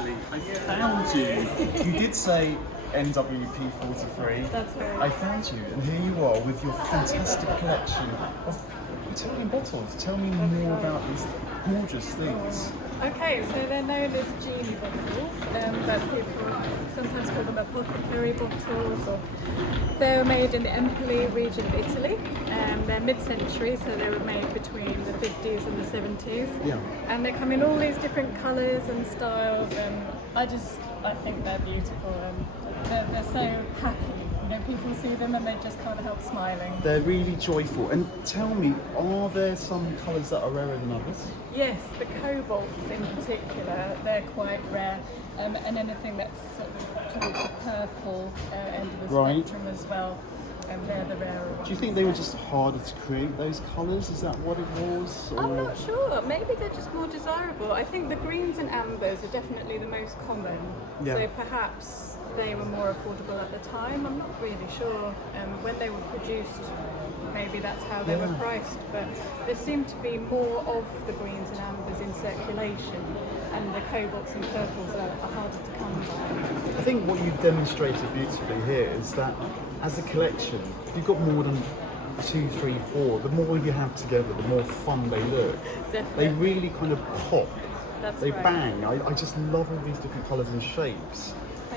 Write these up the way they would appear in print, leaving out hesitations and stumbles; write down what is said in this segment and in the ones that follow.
Ali, I found you. You did say NWP43. That's right. I found you, and here you are with your fantastic collection of Italian bottles. Tell me more about these gorgeous things. Okay, so they're known as genie bottles, but people sometimes call them apothecary bottles. Or they're made in the Empoli region of Italy. They're mid-century, so they were made between the 50s and the 70s. Yeah. And they come in all these different colours and styles, and I think they're beautiful, and they're so happy. You know, people see them and they just can't help smiling. They're really joyful. And tell me, are there some colours that are rarer than others? Yes, the cobalts in particular, they're quite rare, and anything that's sort of towards the purple end of the spectrum as well, and they're the rarer ones. Do you think they were just harder to create those colours? Is that what it was? Or? I'm not sure. Maybe they're just more desirable. I think the greens and ambers are definitely the most common, so perhaps they were more affordable at the time. I'm not really sure. When they were produced, maybe that's how they were priced, but there seemed to be more of the greens and ambers in circulation, and the cobalts and purples are harder to come by. I think what you've demonstrated beautifully here is that as a collection, if you've got more than 2, 3, 4, the more you have together, the more fun they look. Definitely. They really kind of pop. They right. bang. I just love all these different colours and shapes.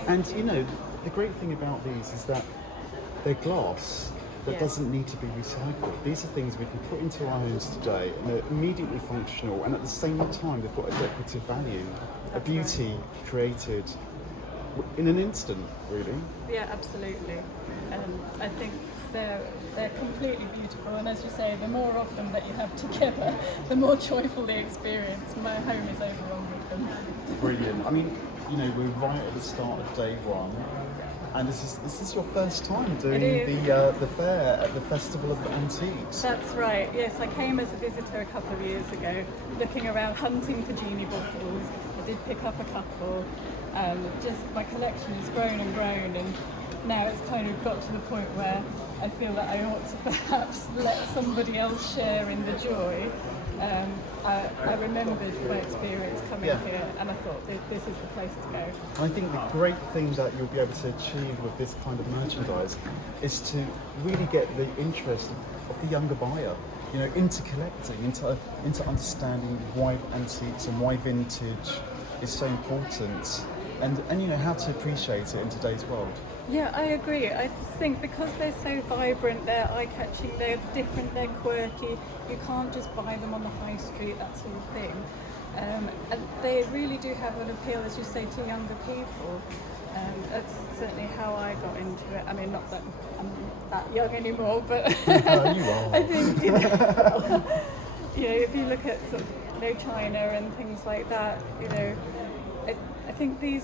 And you know, the great thing about these is that they're glass that doesn't need to be recycled. These are things we can put into our homes today, and they're immediately functional, and at the same time they've got a decorative value, a beauty created in an instant, really. Yeah, absolutely. I think they're completely beautiful, and as you say, the more of them that you have together, the more joyful the experience. My home is overrun with them. Brilliant. I mean, you know, we're right at the start of day one, and this is your first time doing the fair at the Festival of Antiques. That's right. Yes, I came as a visitor a couple of years ago, looking around, hunting for genie bottles. I did pick up a couple. Just my collection has grown and grown, and now it's kind of got to the point where I feel that I ought to perhaps let somebody else share in the joy. I remembered my experience coming here, and I thought this is the place to go. I think the great thing that you'll be able to achieve with this kind of merchandise is to really get the interest of the younger buyer, you know, into collecting, into understanding why antiques and why vintage is so important, and you know, how to appreciate it in today's world. Yeah, I agree. I just think because they're so vibrant, they're eye-catching, they're different, they're quirky, you can't just buy them on the high street, that sort of thing. And they really do have an appeal, as you say, to younger people. That's certainly how I got into it. I mean, not that I'm that young anymore, but You are. I think, you know, if you look at sort of China and things like that, you know, I think they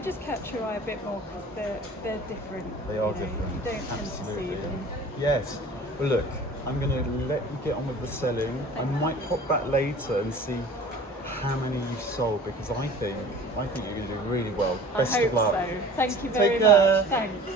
just catch your eye a bit more because they're different. They are different. You don't tend to see them. Yes. Well, look, I'm going to let you get on with the selling. I might pop back later and see how many you've sold, because I think you're going to do really well. Best I hope of luck. so. Thank you very Take care. much. Thanks.